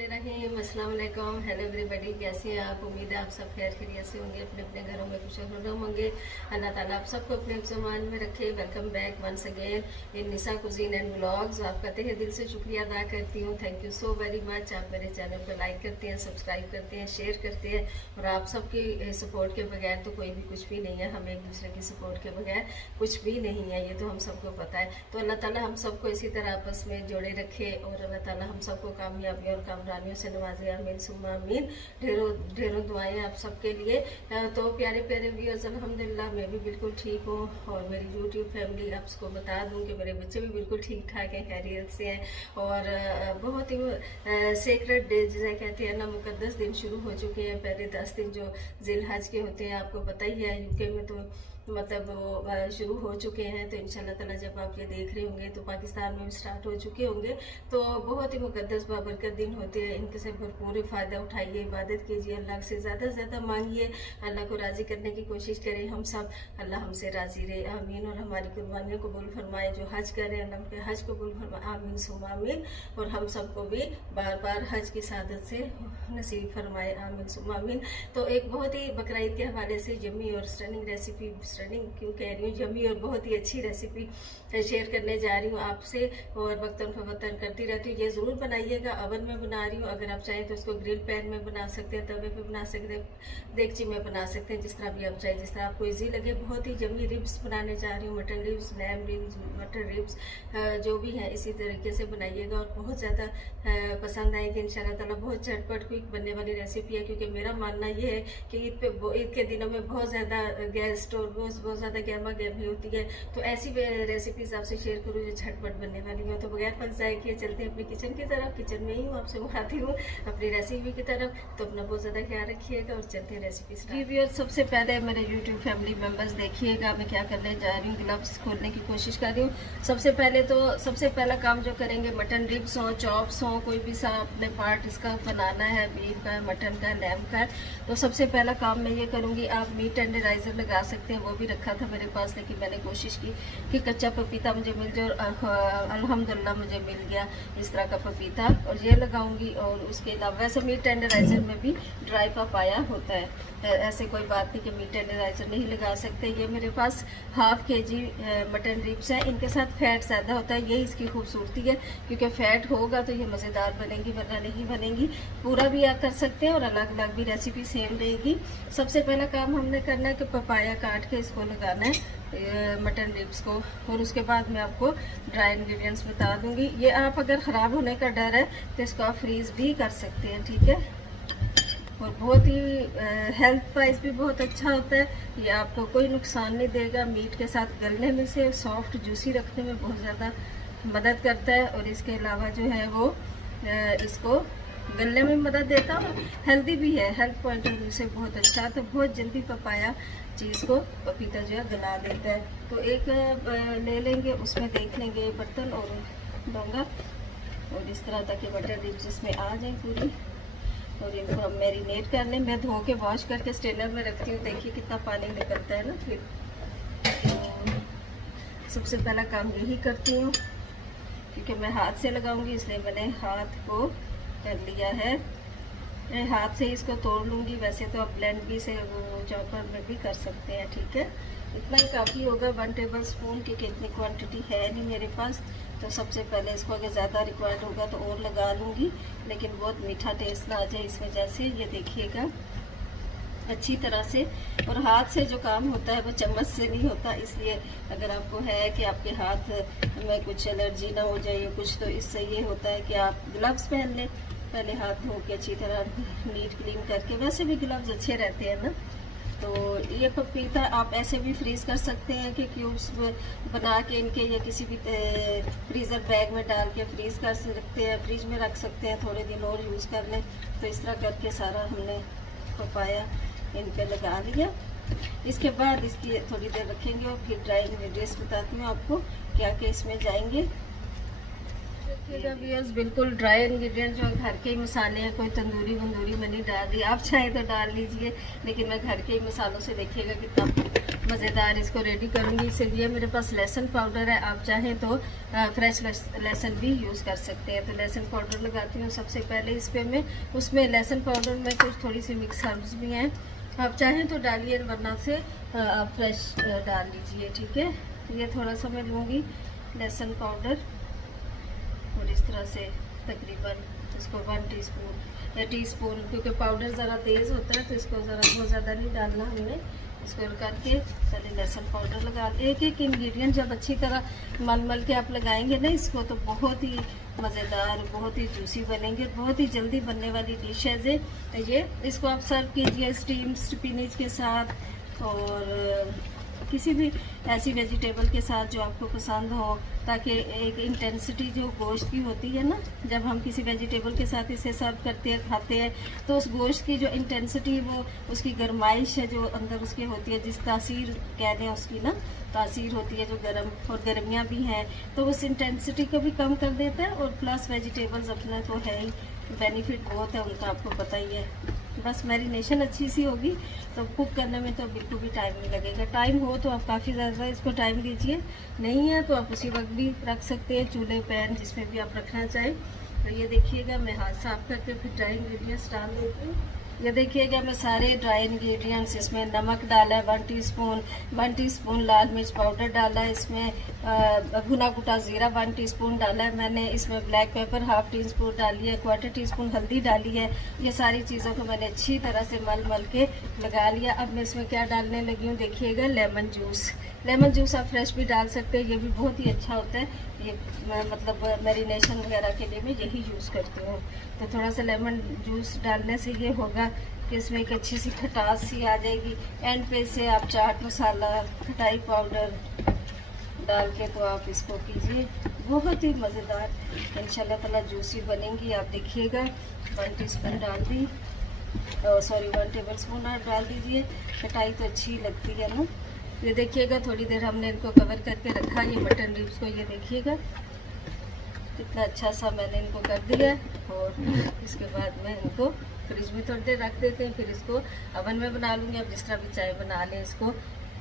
बिस्मिल्लाहिर्रहमानिर्रहीम, अस्सलाम वालेकुम। हेलो एवरीबॉडी, कैसे हैं आप? उम्मीद है आप सब खैर खैरियत से होंगे, अपने अपने घरों में खुशनुमा होंगे। अल्लाह ताला आप सबको अपने ज़मान में रखे। Welcome back once again in Nisa cuisine and vlogs. आपका तहे दिल से शुक्रिया अदा करती हूँ। Thank you so very much. आप मेरे चैनल को लाइक करते हैं, सब्सक्राइब करते हैं, शेयर करते हैं। और आप सबकी सपोर्ट के बगैर तो कोई भी कुछ भी नहीं है। हम एक दूसरे की सपोर्ट के बगैर कुछ भी नहीं है, ये तो हम सबको पता है। तो अल्लाह ताला हम सबको इसी तरह आपस में जोड़े रखे और अल्लाह ताला हम सबको कामयाबियों और कामरानियों से नवाजे। आमीन सुम्मा आमीन। ढेरों ढेरों दुआएं आप सबके लिए। तो प्यारे प्यारे व्यूअर्स, अल्हम्दुलिल्लाह मैं भी बिल्कुल ठीक हूँ और मेरी यूट्यूब फैमिली आपको बता दूँ कि मेरे बच्चे भी बिल्कुल ठीक ठाक हैं, खैरियत से हैं। और बहुत ही सेक्रेट डे जिसे कहते हैं ना, मुकद्दस दिन शुरू हो चुके हैं। पहले 10 दिन जो जिलहज के होते हैं, आपको पता ही है यूके में तो मतलब वो शुरू हो चुके हैं। तो इंशाल्लाह ताला जब आप ये देख रहे होंगे तो पाकिस्तान में भी स्टार्ट हो चुके होंगे। तो बहुत ही मुकद्दस बाबरकत दिन होते हैं, इनके से भरपूर फ़ायदा उठाइए, इबादत कीजिए, अल्लाह से ज़्यादा से ज़्यादा मांगिए, अल्लाह को राज़ी करने की कोशिश करें हम सब। अल्लाह हमसे राज़ी रहे, आमीन। और हमारी कुर्बानियों को कबूल फरमाए। जो हज कर रहे हैं अल्लाह के हज को कबूल फरमाए, आमीन सुम्मा आमीन। और हम सबको भी बार बार हज की सादत से नसीब फरमाए, आमीन सुम्मा आमीन। तो एक बहुत ही बकरीद के हवाले से यम्मी और स्टनिंग रेसिपी, स्टनिंग क्यों कह रही हूँ, यम्मी और बहुत ही अच्छी रेसिपी शेयर करने जा रही हूँ आपसे। और वक्तन फवक्तन करती रहती हूँ। ये ज़रूर बनाइएगा। ओवन में बना रही हूँ, अगर आप चाहें तो उसको ग्रिल पैन में बना सकते हैं, तवे पे बना सकते हैं, देगची में बना सकते हैं, जिस तरह भी आप चाहें, जिस तरह आपको ईजी लगे। बहुत ही यम्मी रिब्स बनाने जा रही हूँ, mutton ribs, lamb ribs, mutton ribs जो भी है इसी तरीके से बनाइएगा और बहुत ज़्यादा पसंद आएगी इंशाल्लाह ताला। बहुत झटपट क्विक बनने वाली रेसिपी है, क्योंकि मेरा मानना ये है कि ईद के दिनों में बहुत ज़्यादा गेस्ट और बहुत ज़्यादा गहमा गहमी होती है। तो ऐसी रेसिपीज़ आपसे शेयर करूँ जो झटपट बनने वाली हो। तो बगैर फंस जाए कि चलते हैं अपनी किचन की तरफ। किचन में ही हूँ, आपसे मुखाती हूँ अपनी रेसिपी की तरफ। तो अपना बहुत ज़्यादा ख्याल रखिएगा और चलते हैं रेसिपी स्टार्ट। सबसे पहले मेरे यूट्यूब फैमिली मेम्बर्स देखिएगा मैं क्या करने जा रही हूँ। ग्लव्स खोलने की कोशिश कर रही हूँ। सबसे पहले तो सबसे पहला काम जो करेंगे, मटन रिब्स हों, चॉप्स हों, कोई भी सा अपने पार्ट इसका बनाना है, बीफ का, मटन का, लैम का। तो सबसे पहला काम मैं ये करूँगी, आप मीट टेंडराइजर लगा सकते हैं, वो भी रखा था मेरे पास, लेकिन मैंने कोशिश की कि कच्चा पपीता मुझे मिल जाए और अल्हम्दुलिल्लाह मुझे मिल गया इस तरह का पपीता, और ये लगाऊंगी। और उसके अलावा वैसे मीट टेंडराइजर में भी ड्राई पपाया होता है, ऐसे कोई बात नहीं कि मीट टेंडराइजर नहीं लगा सकते। ये मेरे पास हाफ केजी मटन रिब्स है, इनके साथ फैट ज़्यादा होता है, ये इसकी खूबसूरती है, क्योंकि फैट होगा तो ये मज़ेदार बनेगी, वरना नहीं बनेगी। पूरा भी आप कर सकते हैं और अलग अलग भी रेसिपी सेम रहेगी। सबसे पहला काम हमने करना है कि पपाया काट के इसको लगाना है मटन रिब्स को, और उसके बाद मैं आपको ड्राई इंग्रेडिएंट्स बता दूंगी। ये आप अगर ख़राब होने का डर है तो इसको आप फ्रीज़ भी कर सकते हैं, ठीक है। और बहुत ही हेल्थ वाइज भी बहुत अच्छा होता है, ये आपको कोई नुकसान नहीं देगा। मीट के साथ गलने में से सॉफ्ट जूसी रखने में बहुत ज़्यादा मदद करता है, और इसके अलावा जो है वो इसको गलने में मदद देता है, हेल्दी भी है, हेल्थ पॉइंट ऑफ व्यू से बहुत अच्छा है। तो बहुत जल्दी पपाया चीज़ को पपीता जो है गला देता है। तो एक ले लेंगे, उसमें देख लेंगे बर्तन और डोंगा, और इस तरह तक मटर रिब्स इसमें आ जाए पूरी। और इनको हम मैरिनेट कर लें। मैं धो के वॉश करके स्ट्रेनर में रखती हूँ, देखिए कितना पानी निकलता है ना फिर। तो सबसे पहला काम यही करती हूँ, क्योंकि मैं हाथ से लगाऊंगी इसलिए मैंने हाथ को कर लिया है। मैं हाथ से इसको तोड़ लूँगी, वैसे तो आप ब्लेंड भी से वो चॉपर में भी कर सकते हैं, ठीक है। इतना ही काफ़ी होगा, 1 टेबल स्पून की, कितनी क्वांटिटी है नहीं मेरे पास। तो सबसे पहले इसको अगर ज़्यादा रिक्वायर्ड होगा तो और लगा लूँगी, लेकिन बहुत मीठा टेस्ट ना आ जाए इस वजह से। ये देखिएगा अच्छी तरह से। और हाथ से जो काम होता है वो चम्मच से नहीं होता, इसलिए अगर आपको है कि आपके हाथ में कुछ एलर्जी ना हो जाए कुछ, तो इससे ये होता है कि आप ग्लव्स पहन लें। पहले हाथ धो के अच्छी तरह नीट क्लीन करके, वैसे भी ग्लव्स अच्छे रहते हैं ना। तो ये पपीता आप ऐसे भी फ्रीज़ कर सकते हैं कि क्यूब्स बना के इनके, या किसी भी फ्रीज़र बैग में डाल के फ्रीज़ कर सकते हैं, फ्रिज में रख सकते हैं, थोड़े दिन और यूज़ कर लें। तो इस तरह करके सारा हमने पपाया इन पे लगा लिया। इसके बाद इसकी थोड़ी देर रखेंगे और फिर ड्राई इंग्रेडिएंट्स बताती हूँ आपको क्या क्या इसमें जाएंगे। देखिएगा व्यूअर्स, बिल्कुल ड्राई इंग्रेडिएंट जो घर के ही मसाले हैं, कोई तंदूरी वंदूरी में नहीं डाल रही, आप चाहें तो डाल लीजिए, लेकिन मैं घर के ही मसालों से देखिएगा कितना मज़ेदार इसको रेडी करूँगी। इसलिए मेरे पास लहसुन पाउडर है, आप चाहें तो फ्रेश लहसुन भी यूज़ कर सकते हैं। तो लहसुन पाउडर लगाती हूँ सबसे पहले इस पर मैं। उसमें लहसुन पाउडर में कुछ थोड़ी सी मिक्स हर्ब्स भी हैं, आप चाहें तो डालिए, वरना से आप फ्रेश डाल लीजिए, ठीक है। ये थोड़ा सा मैं लूँगी लहसुन पाउडर और इस तरह से तकरीबन इसको 1 टीस्पून या टीस्पून, क्योंकि पाउडर ज़रा तेज़ होता है तो इसको ज़रा बहुत ज़्यादा नहीं डालना हमने। इसको करके पहले लहसुन पाउडर लगा, एक एक इंग्रेडिएंट जब अच्छी तरह मल मल के आप लगाएंगे ना इसको, तो बहुत ही मज़ेदार, बहुत ही जूसी बनेंगे, बहुत ही जल्दी बनने वाली डिश है ये। इसको आप सर्व कीजिए स्टीम स्पिनच के साथ और किसी भी ऐसी वेजिटेबल के साथ जो आपको पसंद हो, ताकि एक इंटेंसिटी जो गोश्त की होती है ना, जब हम किसी वेजिटेबल के साथ इसे सर्व करते हैं खाते हैं, तो उस गोश्त की जो इंटेंसिटी, वो उसकी गरमाइश है जो अंदर उसकी होती है, जिस तासीर कह दें उसकी ना, तासीर होती है जो गर्म और गर्मियाँ भी हैं, तो उस इंटेंसिटी को भी कम कर देता है। और प्लस वेजिटेबल्स अपना तो है ही, बेनिफिट बहुत है उनका, आपको पता ही है। बस मैरिनेशन अच्छी सी होगी तो कुक करने में तो बिल्कुल भी टाइम नहीं लगेगा। टाइम हो तो आप काफ़ी ज़्यादा इसको टाइम दीजिए, नहीं है तो आप उसी वक्त भी रख सकते हैं, चूल्हे पैन जिसमें भी आप रखना चाहें। तो ये देखिएगा मैं हाथ साफ करके फिर ड्राई इंग्रेडिएंट्स डाल देती हूँ। ये देखिएगा मैं सारे ड्राई इंग्रेडिएंट्स, इसमें नमक डाला है 1 टीस्पून लाल मिर्च पाउडर डाला है, इसमें भुना कुटा ज़ीरा 1 टीस्पून डाला है मैंने, इसमें ब्लैक पेपर 1/2 टीस्पून डाली है, 1/4 टीस्पून हल्दी डाली है। ये सारी चीज़ों को मैंने अच्छी तरह से मल मल के लगा लिया। अब मैं इसमें क्या डालने लगी हूँ, देखिएगा लेमन जूस। लेमन जूस आप फ्रेश भी डाल सकते हैं, ये भी बहुत ही अच्छा होता है। ये मतलब मैरिनेशन वगैरह के लिए मैं यही यूज़ करती हूँ। तो थोड़ा सा लेमन जूस डालने से ये होगा कि इसमें एक अच्छी सी खटास सी आ जाएगी। एंड पे से आप चाट मसाला, खटाई पाउडर डाल के तो आप इसको कीजिए, बहुत ही मज़ेदार इंशाल्लाह ताला जूसी बनेंगी। आप देखिएगा 1 टीस्पून डाल दी, सॉरी 1 टेबल स्पून आप डाल दीजिए, खटाई तो अच्छी लगती है ना। ये देखिएगा थोड़ी देर हमने इनको कवर करके रखा, ये मटन रिब्स को, ये देखिएगा कितना अच्छा सा मैंने इनको कर दिया। और इसके बाद में इनको फ्रिज में थोड़ी देर रख देते हैं, फिर इसको अवन में बना लूँगी। अब जिस तरह भी चाय बना लें, इसको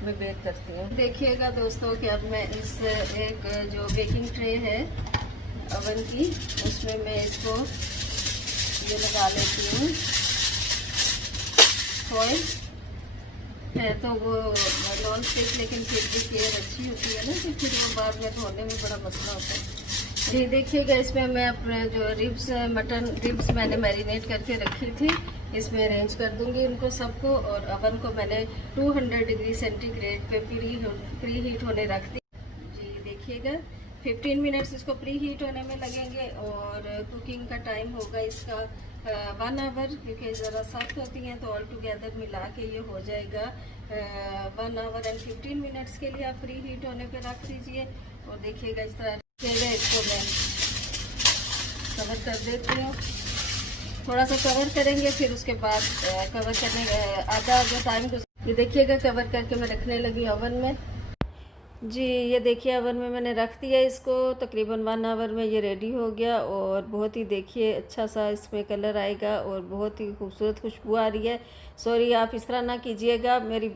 मैं बेक करती हूँ। देखिएगा दोस्तों कि अब मैं इस एक जो बेकिंग ट्रे है अवन की, उसमें मैं इसको ये लगा लेती हूँ फॉइल है, तो वो नॉन स्टिक, लेकिन फिर भी केयर अच्छी होती है ना, कि फिर वो बाद में धोने में बड़ा मसला होता है। जी देखिएगा इसमें मैं अपने जो रिब्स, मटन रिब्स मैंने मैरिनेट करके रखी थी, इसमें अरेंज कर दूंगी उनको सबको। और अवन को मैंने 200 डिग्री सेंटीग्रेड पे प्री हीट होने रख दी। जी देखिएगा 15 मिनट्स इसको प्री हीट होने में लगेंगे, और कुकिंग का टाइम होगा इसका 1 आवर, क्योंकि ज़रा सख्त होती हैं तो ऑल टुगेदर मिला के ये हो जाएगा 1 आवर एंड 15 मिनट्स के लिए आप प्री हीट होने पे रख दीजिए। और देखिएगा इस तरह इसको मैं कवर कर देती हूँ, थोड़ा सा कवर करेंगे, फिर उसके बाद कवर करने आधा टाइम। ये देखिएगा कवर करके मैं रखने लगी ओवन में। जी ये देखिए ओवन में मैंने रख दिया इसको, तकरीबन 1 आवर में ये रेडी हो गया। और बहुत ही देखिए अच्छा सा इसमें कलर आएगा और बहुत ही खूबसूरत खुशबू आ रही है। सॉरी आप इस तरह ना कीजिएगा, मेरी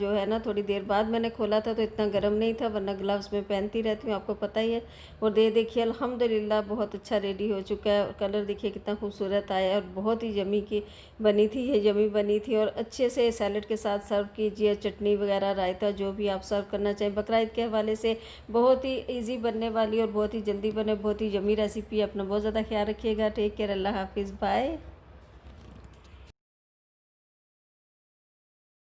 जो है ना थोड़ी देर बाद मैंने खोला था तो इतना गर्म नहीं था, वरना ग्लव्स में पहनती रहती हूँ, आपको पता ही है। और देखिए अल्हम्दुलिल्लाह बहुत अच्छा रेडी हो चुका है। और कलर देखिए कितना खूबसूरत आया है, और बहुत ही यम्मी की बनी थी, ये यम्मी बनी थी। और अच्छे से सैलड के साथ सर्व कीजिए, चटनी वगैरह, रायता, जो भी आप सर्व करना चाहें। बकरा ईद के हवाले से बहुत ही इजी बनने वाली और बहुत ही जल्दी बने, बहुत ही यम्मी रेसिपी। अपना बहुत ज़्यादा ख्याल रखिएगा। टेक केयर, अल्लाह हाफिज़, बाय।